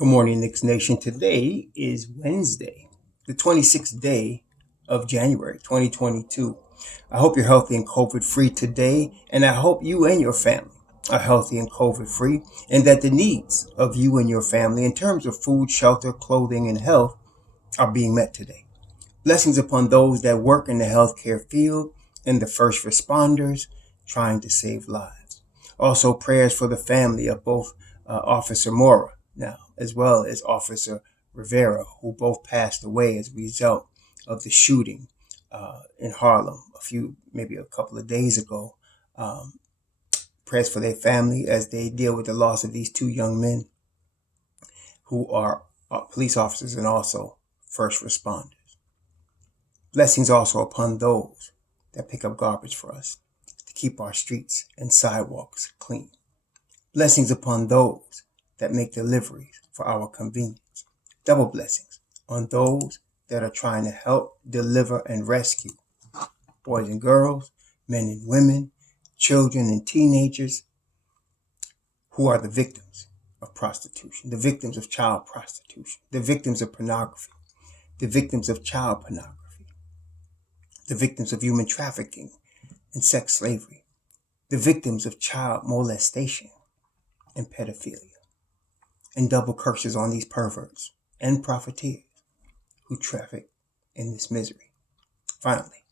Good morning, Knicks Nation. Today is Wednesday, the 26th day of January 2022. I hope you're healthy and COVID free today, and I hope you and your family are healthy and COVID free, and that the needs of you and your family in terms of food, shelter, clothing, and health are being met today. Blessings upon those that work in the healthcare field and the first responders trying to save lives. Also, prayers for the family of both Officer Mora now, as well as Officer Rivera, who both passed away as a result of the shooting in Harlem maybe a couple of days ago. Prayers for their family as they deal with the loss of these two young men who are police officers and also first responders. Blessings also upon those that pick up garbage for us to keep our streets and sidewalks clean. Blessings upon those that make deliveries for our convenience. Double blessings on those that are trying to help deliver and rescue boys and girls, men and women, children and teenagers who are the victims of prostitution, the victims of child prostitution, the victims of pornography, the victims of child pornography, the victims of human trafficking and sex slavery, the victims of child molestation and pedophilia, and double curses on these perverts and profiteers who traffic in this misery. Finally,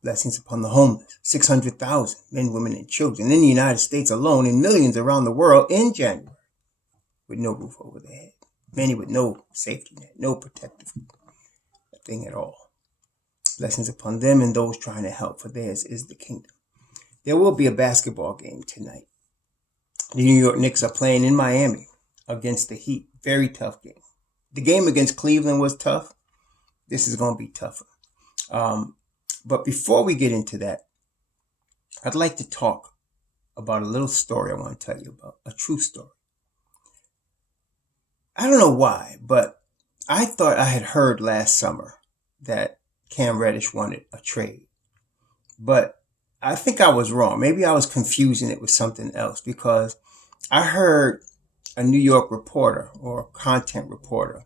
blessings upon the homeless, 600,000 men, women, and children in the United States alone and millions around the world in January with no roof over their head, many with no safety net, no protective thing at all. Blessings upon them and those trying to help, for theirs is the kingdom. There will be a basketball game tonight. The New York Knicks are playing in Miami against the Heat. Very tough game. The game against Cleveland was tough. This is going to be tougher. But before we get into that, I'd like to talk about a little story I want to tell you about, a true story. I don't know why, but I thought I had heard last summer that Cam Reddish wanted a trade. But I think I was wrong. Maybe I was confusing it with something else, because I heard a New York reporter or content reporter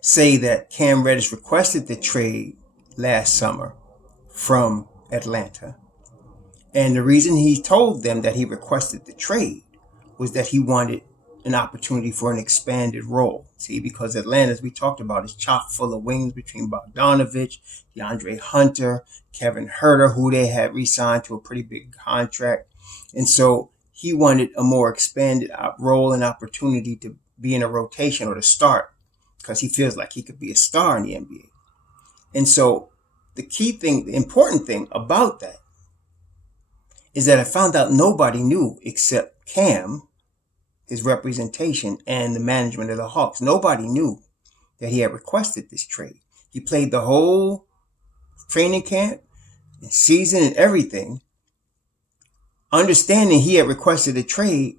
say that Cam Reddish requested the trade last summer from Atlanta. And the reason he told them that he requested the trade was that he wanted an opportunity for an expanded role. See, because Atlanta, as we talked about, is chock full of wings between Bogdanovich, DeAndre Hunter, Kevin Huerter, who they had re-signed to a pretty big contract. And so he wanted a more expanded role and opportunity to be in a rotation or to start, because he feels like he could be a star in the NBA. And so the key thing, the important thing about that is that I found out nobody knew except Cam, his representation, and the management of the Hawks. Nobody knew that he had requested this trade. He played the whole training camp and season and everything, understanding he had requested a trade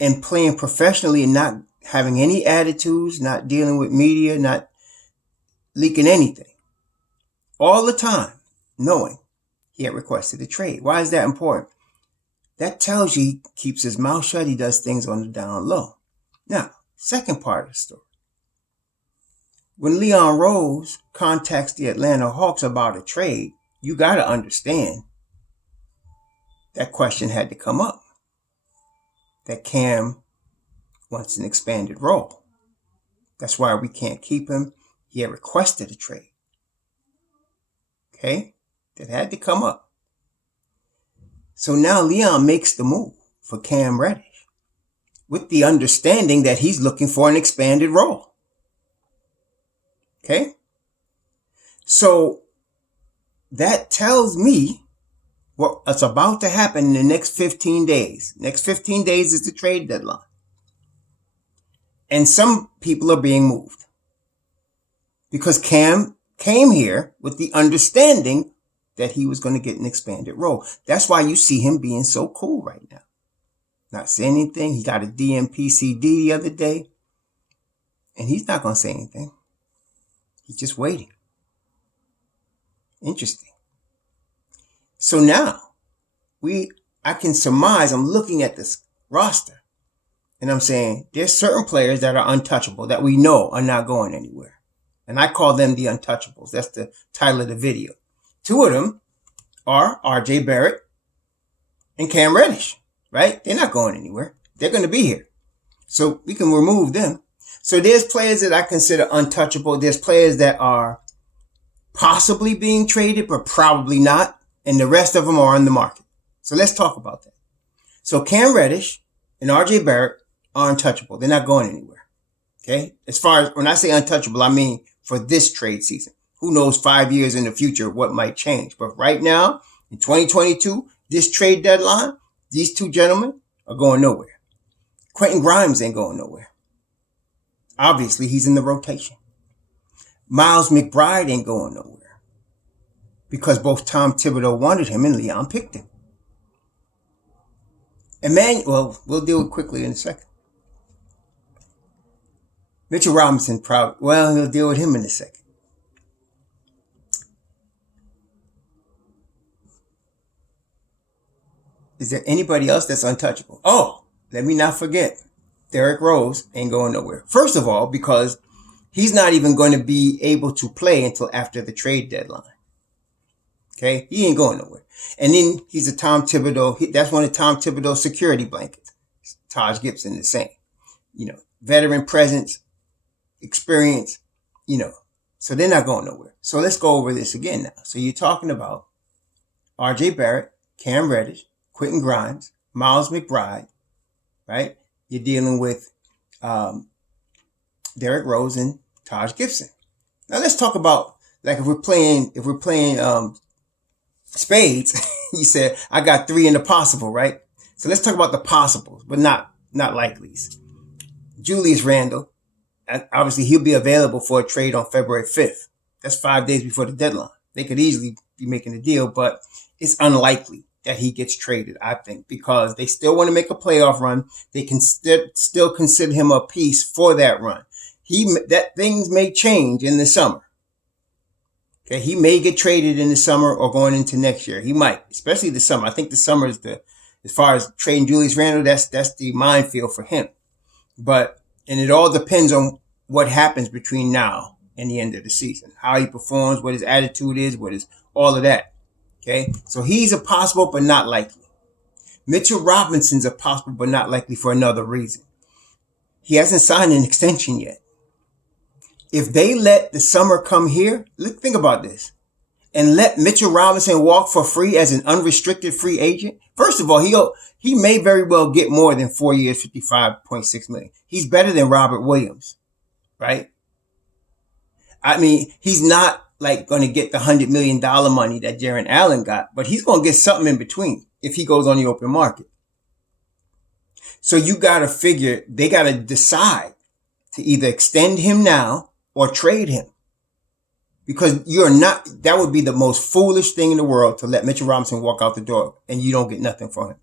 and playing professionally and not having any attitudes, not dealing with media, not leaking anything. All the time, knowing he had requested a trade. Why is that important? That tells you he keeps his mouth shut. He does things on the down low. Now, second part of the story. When Leon Rose contacts the Atlanta Hawks about a trade, you got to understand that question had to come up. That Cam wants an expanded role. That's why we can't keep him. He had requested a trade. Okay? That had to come up. So now Leon makes the move for Cam Reddish with the understanding that he's looking for an expanded role. Okay? So that tells me what's about to happen in the next 15 days. Next 15 days is the trade deadline. And some people are being moved because Cam came here with the understanding that he was going to get an expanded role. That's why you see him being so cool right now. Not saying anything. He got a DMPCD the other day, and he's not going to say anything. He's just waiting. Interesting. So now I can surmise, I'm looking at this roster, And I'm saying there's certain players that are untouchable that we know are not going anywhere. And I call them the Untouchables. That's the title of the video. Two of them are RJ Barrett and Cam Reddish, right? They're not going anywhere. They're going to be here. So we can remove them. So there's players that I consider untouchable. There's players that are possibly being traded, but probably not. And the rest of them are on the market. So let's talk about that. So Cam Reddish and RJ Barrett are untouchable. They're not going anywhere. Okay. As far as when I say untouchable, I mean for this trade season. Who knows 5 years in the future what might change. But right now, in 2022, this trade deadline, these two gentlemen are going nowhere. Quentin Grimes ain't going nowhere. Obviously, he's in the rotation. Miles McBride ain't going nowhere because both Tom Thibodeau wanted him and Leon picked him. Emmanuel, we'll deal with quickly in a second. Mitchell Robinson, he'll deal with him in a second. Is there anybody else that's untouchable? Oh, let me not forget. Derrick Rose ain't going nowhere. First of all, because he's not even going to be able to play until after the trade deadline. Okay? He ain't going nowhere. And then he's a Tom Thibodeau. That's one of Tom Thibodeau's security blankets. Taj Gibson the same. Veteran presence, experience, So they're not going nowhere. So let's go over this again now. So you're talking about RJ Barrett, Cam Reddish, Quentin Grimes, Miles McBride, right? You're dealing with Derrick Rose and Taj Gibson. Now let's talk about if we're playing spades. You said I got three in the possible, right? So let's talk about the possibles, but not likelies. Julius Randle, obviously he'll be available for a trade on February 5th. That's 5 days before the deadline. They could easily be making a deal, but it's unlikely that he gets traded, I think, because they still want to make a playoff run. They can still consider him a piece for that run. That things may change in the summer. Okay, he may get traded in the summer or going into next year. He might, especially the summer. I think the summer is as far as trading Julius Randle, that's the minefield for him. And it all depends on what happens between now and the end of the season, how he performs, what his attitude is, all of that. Okay, so he's a possible but not likely. Mitchell Robinson's a possible but not likely for another reason. He hasn't signed an extension yet. If they let the summer come here, think about this, and let Mitchell Robinson walk for free as an unrestricted free agent, first of all, he may very well get more than 4 years, $55.6 million. He's better than Robert Williams, right? I mean, he's not going to get the $100 million money that Jaren Allen got, but he's going to get something in between if he goes on the open market. So you got to figure they got to decide to either extend him now or trade him, because that would be the most foolish thing in the world to let Mitchell Robinson walk out the door and you don't get nothing for him.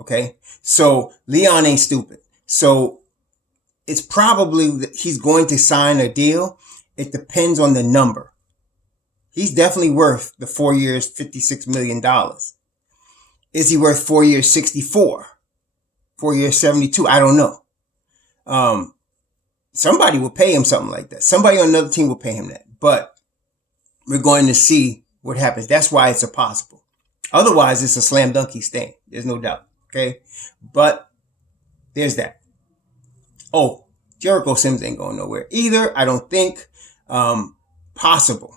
Okay. So Leon ain't stupid. So it's probably that he's going to sign a deal. It depends on the number. He's definitely worth the 4 years, $56 million. Is he worth 4 years, 64? 4 years, 72? I don't know. Somebody will pay him something like that. Somebody on another team will pay him that. But we're going to see what happens. That's why it's a possible. Otherwise, it's a slam dunk he's staying. There's no doubt. Okay? But there's that. Oh, Jericho Sims ain't going nowhere either. I don't think. Possible.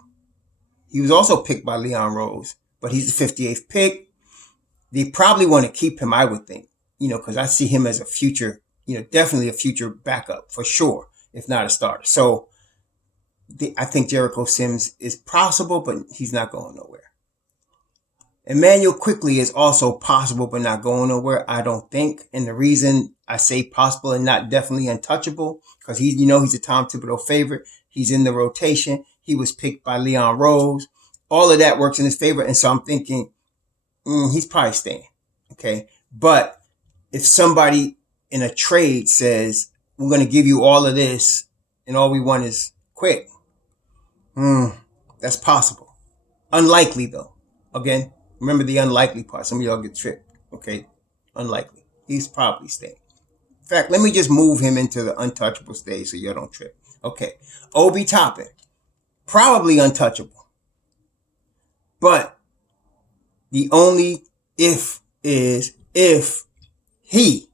He was also picked by Leon Rose, but he's the 58th pick. They probably want to keep him, I would think, because I see him as a future, definitely a future backup for sure, if not a starter. So I think Jericho Sims is possible, but he's not going nowhere. Emmanuel Quickley is also possible, but not going nowhere, I don't think. And the reason I say possible and not definitely untouchable, because he's a Tom Thibodeau favorite. He's in the rotation. He was picked by Leon Rose. All of that works in his favor. And so I'm thinking, he's probably staying. Okay. But if somebody in a trade says, we're going to give you all of this and all we want is Quick, that's possible. Unlikely though. Again, remember the unlikely part. Some of y'all get tripped. Okay. Unlikely. He's probably staying. fact, let me just move him into the untouchable stage so you don't trip. Okay. Obi Toppin, probably untouchable. But the only if is if he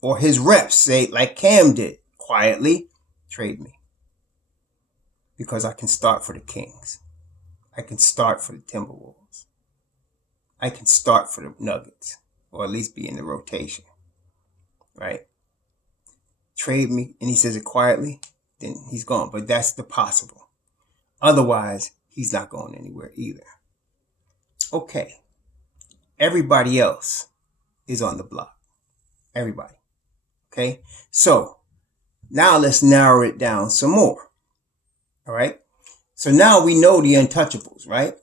or his reps say, like Cam did, quietly, trade me. Because I can start for the Kings. I can start for the Timberwolves. I can start for the Nuggets. Or at least be in the rotation. Right? Trade me, and he says it quietly, then he's gone. But that's the possible. Otherwise, he's not going anywhere either. Okay. Everybody else is on the block. Everybody. Okay? So, now let's narrow it down some more. All right? So now we know the untouchables, right?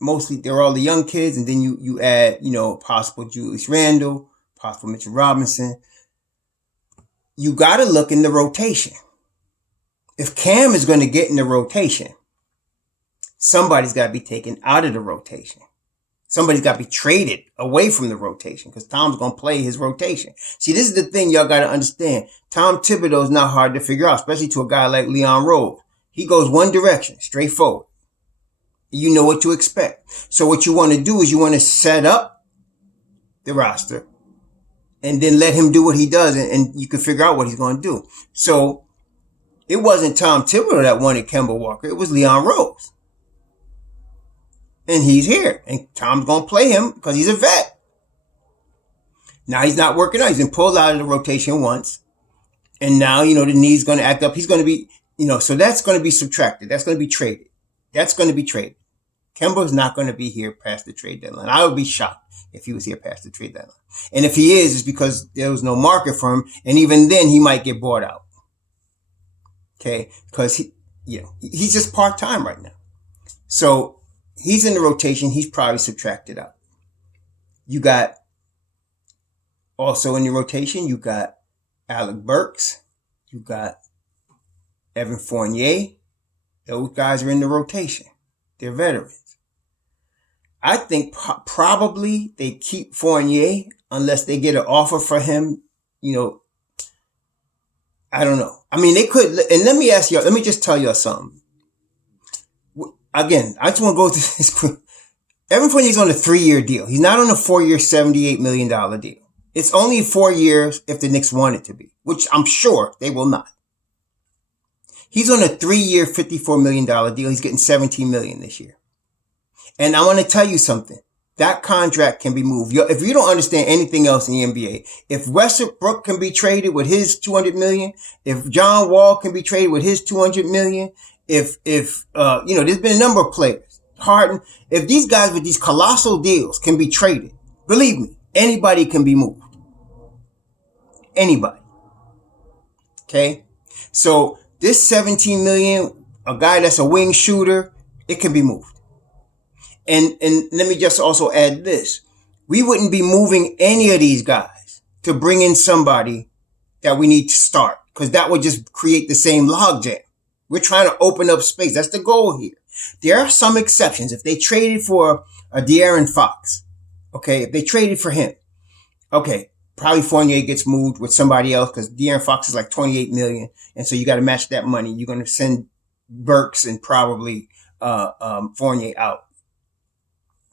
Mostly they're all the young kids, and then you add, possible Julius Randle, possible Mitchell Robinson. You got to look in the rotation. If Cam is going to get in the rotation, somebody's got to be taken out of the rotation. Somebody's got to be traded away from the rotation because Tom's going to play his rotation. See, this is the thing y'all got to understand. Tom Thibodeau is not hard to figure out, especially to a guy like Leon Rose. He goes one direction, straightforward. You know what to expect. So what you want to do is you want to set up the roster and then let him do what he does, and you can figure out what he's going to do. So it wasn't Tom Thibodeau that wanted Kemba Walker. It was Leon Rose. And he's here. And Tom's going to play him because he's a vet. Now he's not working out. He's been pulled out of the rotation once. And now, the knee's going to act up. He's going to be, so that's going to be subtracted. That's going to be traded. That's going to be traded. Kemba's not going to be here past the trade deadline. I would be shocked if he was here past the trade deadline. And if he is, it's because there was no market for him. And even then, he might get bought out. Okay? Because he's just part-time right now. So he's in the rotation. He's probably subtracted out. You got also in the rotation, you got Alec Burks. You got Evan Fournier. Those guys are in the rotation. They're veterans. I think probably they keep Fournier unless they get an offer for him. I don't know. I mean, they could. And let me ask y'all, let me just tell y'all something. Again, I just want to go through this quick. Evan Fournier's on a 3-year deal. He's not on a 4-year, $78 million deal. It's only 4 years if the Knicks want it to be, which I'm sure they will not. He's on a 3-year, $54 million deal. He's getting $17 million this year. And I want to tell you something. That contract can be moved. If you don't understand anything else in the NBA, if Westbrook can be traded with his $200 million, if John Wall can be traded with his $200 million, there's been a number of players. Harden, if these guys with these colossal deals can be traded, believe me, anybody can be moved. Anybody. Okay? So this $17 million, a guy that's a wing shooter, it can be moved. And let me just also add this. We wouldn't be moving any of these guys to bring in somebody that we need to start, because that would just create the same logjam. We're trying to open up space. That's the goal here. There are some exceptions. If they traded for a De'Aaron Fox, okay, if they traded for him, okay, probably Fournier gets moved with somebody else because De'Aaron Fox is like $28 million. And so you got to match that money. You're going to send Burks and probably Fournier out.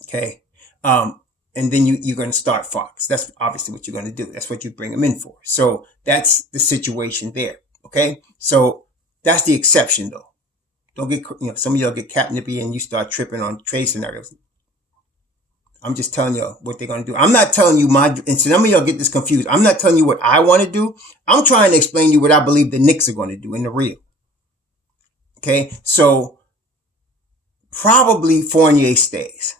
Okay. And then you're going to start Fox. That's obviously what you're going to do. That's what you bring him in for. So that's the situation there. Okay. So that's the exception though. Don't get, some of y'all get catnippy and you start tripping on trade scenarios. I'm just telling y'all what they're going to do. I'm not telling you and some of y'all get this confused. I'm not telling you what I want to do. I'm trying to explain to you what I believe the Knicks are going to do in the real. Okay. So probably Fournier stays.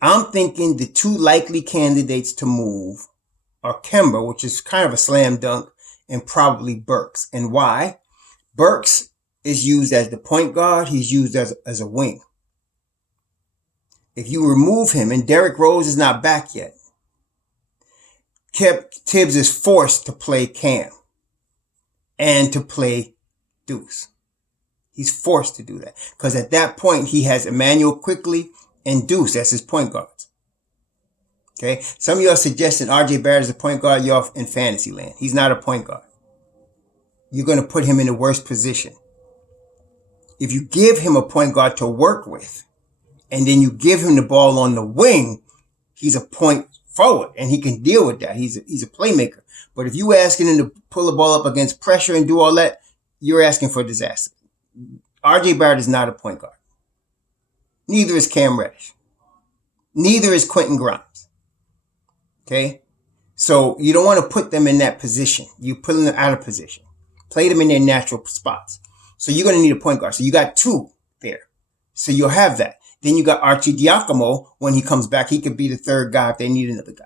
I'm thinking the two likely candidates to move are Kemba, which is kind of a slam dunk, and probably Burks. And why? Burks is used as the point guard. He's used as a wing. If you remove him, and Derrick Rose is not back yet, Tibbs is forced to play Cam and to play Deuce. He's forced to do that because at that point he has Emmanuel Quickley and Deuce as his point guards. Okay. Some of you are suggesting RJ Barrett is a point guard. You're off in fantasy land. He's not a point guard. You're going to put him in the worst position. If you give him a point guard to work with, and then you give him the ball on the wing, he's a point forward, and he can deal with that. He's a playmaker. But if you asking him to pull the ball up against pressure and do all that, you're asking for disaster. RJ Barrett is not a point guard. Neither is Cam Reddish. Neither is Quentin Grimes. Okay? So you don't want to put them in that position. You put them out of position. Play them in their natural spots. So you're going to need a point guard. So you got two there. So you'll have that. Then you got Archie Diacomo. When he comes back, he could be the third guy if they need another guy.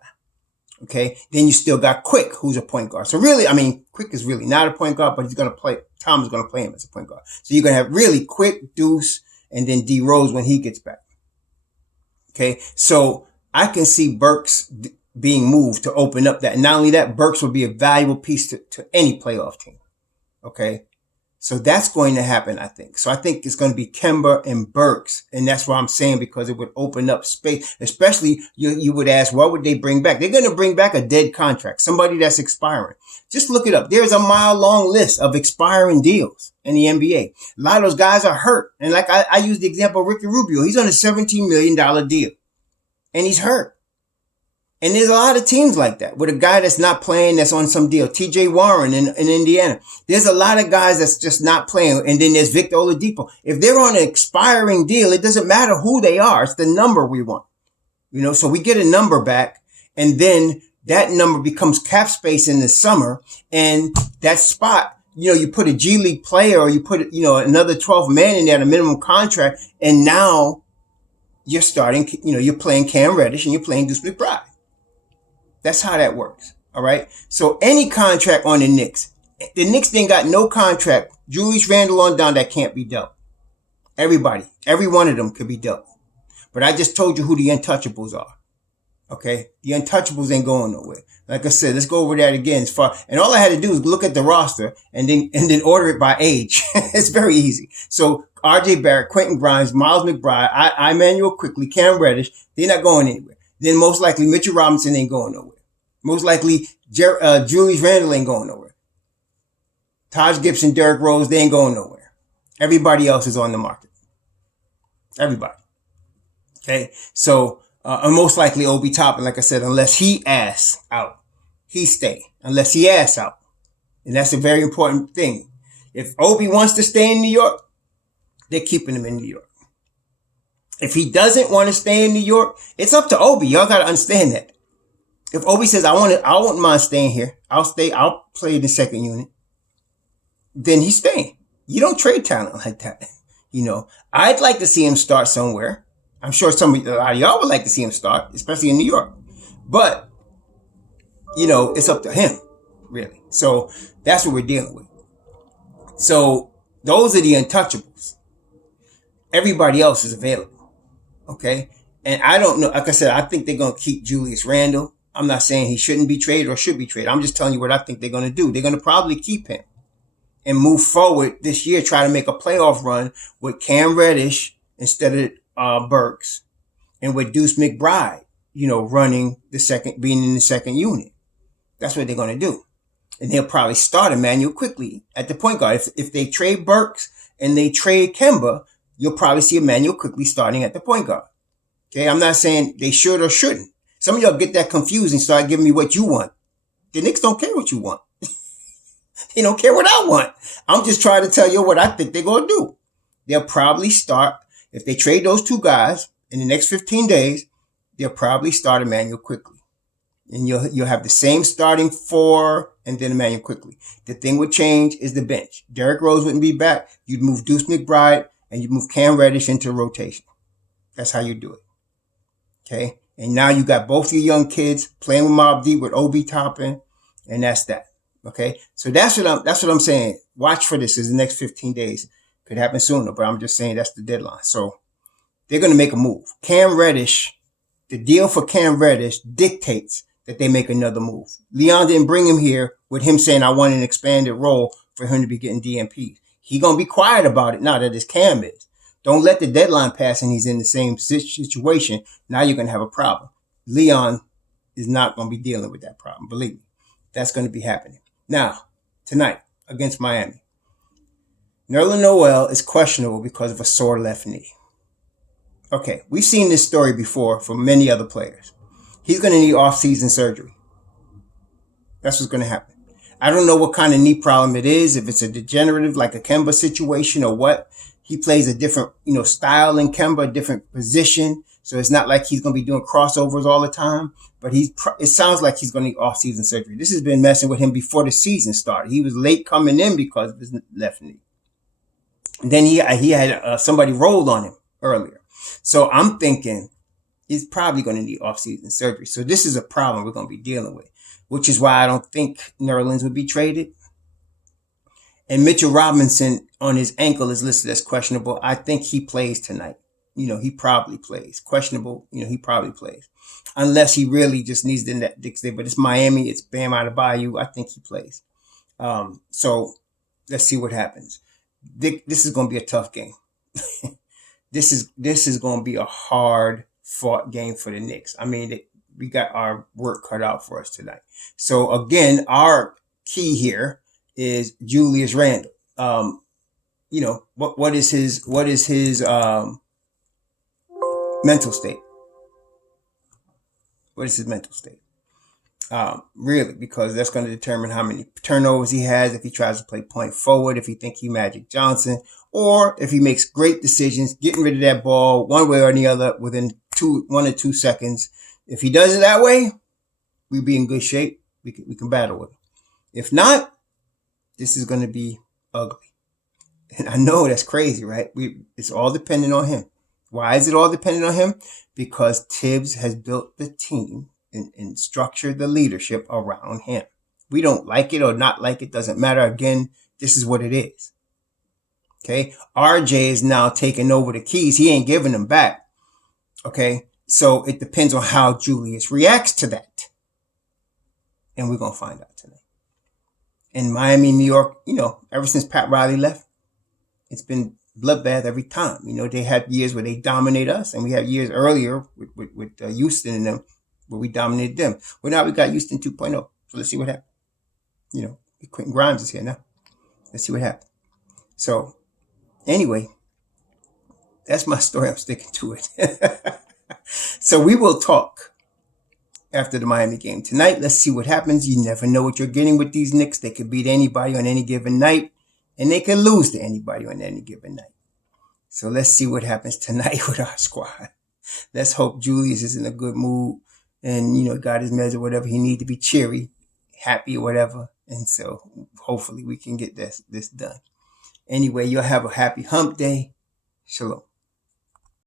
Okay. Then you still got Quick, who's a point guard. So really, I mean, Quick is really not a point guard, but he's going to play. Tom is going to play him as a point guard. So you're going to have really Quick, Deuce, and then D Rose when he gets back. Okay. So I can see Burks being moved to open up that. And not only that, Burks will be a valuable piece to any playoff team. Okay. So that's going to happen, I think. So I think it's going to be Kemba and Burks. And that's what I'm saying, because it would open up space. Especially, you would ask, what would they bring back? They're going to bring back a dead contract, somebody that's expiring. Just look it up. There's a mile-long list of expiring deals in the NBA. A lot of those guys are hurt. And like I used the example of Ricky Rubio. He's on a $17 million deal. And he's hurt. And there's a lot of teams like that with a guy that's not playing, that's on some deal. TJ Warren in Indiana. There's a lot of guys that's just not playing. And then there's Victor Oladipo. If they're on an expiring deal, it doesn't matter who they are. It's the number we want. You know, so we get a number back, and then that number becomes cap space in the summer. And that spot, you know, you put a G League player, or you put, you know, another 12 man in there at a minimum contract. And now you're starting, you know, you're playing Cam Reddish and you're playing Deuce McBride. That's how that works. All right. So any contract on the Knicks ain't got no contract. Julius Randle on down, that can't be dealt. Everybody, every one of them could be dealt. But I just told you who the untouchables are. Okay. The untouchables ain't going nowhere. Like I said, let's go over that again. And all I had to do is look at the roster and then order it by age. It's very easy. So RJ Barrett, Quentin Grimes, Miles McBride, Immanuel Quickley, Cam Reddish, they're not going anywhere. Then most likely Mitchell Robinson ain't going nowhere. Most likely Julius Randle ain't going nowhere. Taj Gibson, Derrick Rose, they ain't going nowhere. Everybody else is on the market. Everybody. Okay. So, and most likely Obi Toppin, like I said, unless he asks out, he stay. Unless he asks out. And that's a very important thing. If Obi wants to stay in New York, they're keeping him in New York. If he doesn't want to stay in New York, it's up to Obi. Y'all got to understand that. If Obi says, I won't mind staying here. I'll play in the second unit. Then he's staying. You don't trade talent like that. You know, I'd like to see him start somewhere. I'm sure a lot of y'all would like to see him start, especially in New York. But, you know, it's up to him, really. So that's what we're dealing with. So those are the untouchables. Everybody else is available. Okay. And I don't know. Like I said, I think they're going to keep Julius Randle. I'm not saying he shouldn't be traded or should be traded. I'm just telling you what I think they're going to do. They're going to probably keep him and move forward this year, try to make a playoff run with Cam Reddish instead of Burks, and with Deuce McBride, you know, being in the second unit. That's what they're going to do. And they'll probably start Immanuel Quickley at the point guard. If they trade Burks and they trade Kemba, you'll probably see Immanuel Quickley starting at the point guard. Okay, I'm not saying they should or shouldn't. Some of y'all get that confused and start giving me what you want. The Knicks don't care what you want. They don't care what I want. I'm just trying to tell you what I think they're going to do. They'll probably start, if they trade those two guys in the next 15 days, they'll probably start Immanuel Quickley. And you'll have the same starting four and then Immanuel Quickley. The thing would change is the bench. Derrick Rose wouldn't be back. You'd move Deuce McBride and you'd move Cam Reddish into rotation. That's how you do it. Okay. And now you got both your young kids playing with Mobb Deep, with Obi Toppin, and that's that. Okay. So that's what I'm saying. Watch for this. Is the next 15 days. Could happen sooner, but I'm just saying that's the deadline. So they're going to make a move. Cam Reddish, the deal for Cam Reddish dictates that they make another move. Leon didn't bring him here with him saying, I want an expanded role for him to be getting DMPs. He going to be quiet about it now that his Cam is. Don't let the deadline pass and he's in the same situation. Now you're going to have a problem. Leon is not going to be dealing with that problem. Believe me, that's going to be happening. Now, tonight against Miami, Nerlens Noel is questionable because of a sore left knee. Okay, we've seen this story before from many other players. He's going to need off-season surgery. That's what's going to happen. I don't know what kind of knee problem it is, if it's a degenerative like a Kemba situation or what. He plays a different, style in Kemba, a different position. So it's not like he's going to be doing crossovers all the time, but it sounds like he's going to need off-season surgery. This has been messing with him before the season started. He was late coming in because of his left knee. And then he had somebody rolled on him earlier. So I'm thinking he's probably going to need off-season surgery. So this is a problem we're going to be dealing with, which is why I don't think Nerlens would be traded. And Mitchell Robinson on his ankle is listed as questionable. I think he plays tonight. He probably plays. Questionable, he probably plays. Unless he really just needs the net next day. But it's Miami. It's Bam Adebayo. I think he plays. So let's see what happens. This is going to be a tough game. This is going to be a hard fought game for the Knicks. I mean, we got our work cut out for us tonight. So again, our key here is Julius Randle. What is his mental state? What is his mental state? Really, because that's going to determine how many turnovers he has, if he tries to play point forward, if he thinks he Magic Johnson, or if he makes great decisions, getting rid of that ball one way or the other within 1 or 2 seconds. If he does it that way, we'll be in good shape. We can battle with him. If not, this is going to be ugly. And I know that's crazy, right? It's all dependent on him. Why is it all dependent on him? Because Tibbs has built the team and structured the leadership around him. We don't like it or not like it, doesn't matter. Again, this is what it is. Okay? RJ is now taking over the keys. He ain't giving them back. Okay? So it depends on how Julius reacts to that. And we're going to find out tonight. In Miami, New York, ever since Pat Riley left, it's been bloodbath every time. They had years where they dominate us, and we had years earlier with Houston and them where we dominated them. Well, now we got Houston 2.0. So let's see what happens. Quentin Grimes is here now. Let's see what happens. So anyway, that's my story. I'm sticking to it. So we will talk after the Miami game tonight. Let's see what happens. You never know what you're getting with these Knicks. They could beat anybody on any given night, and they can lose to anybody on any given night. So let's see what happens tonight with our squad. Let's hope Julius is in a good mood and, got his meds or whatever he needs to be cheery, happy or whatever. And so hopefully we can get this done. Anyway, you'll have a happy hump day. Shalom.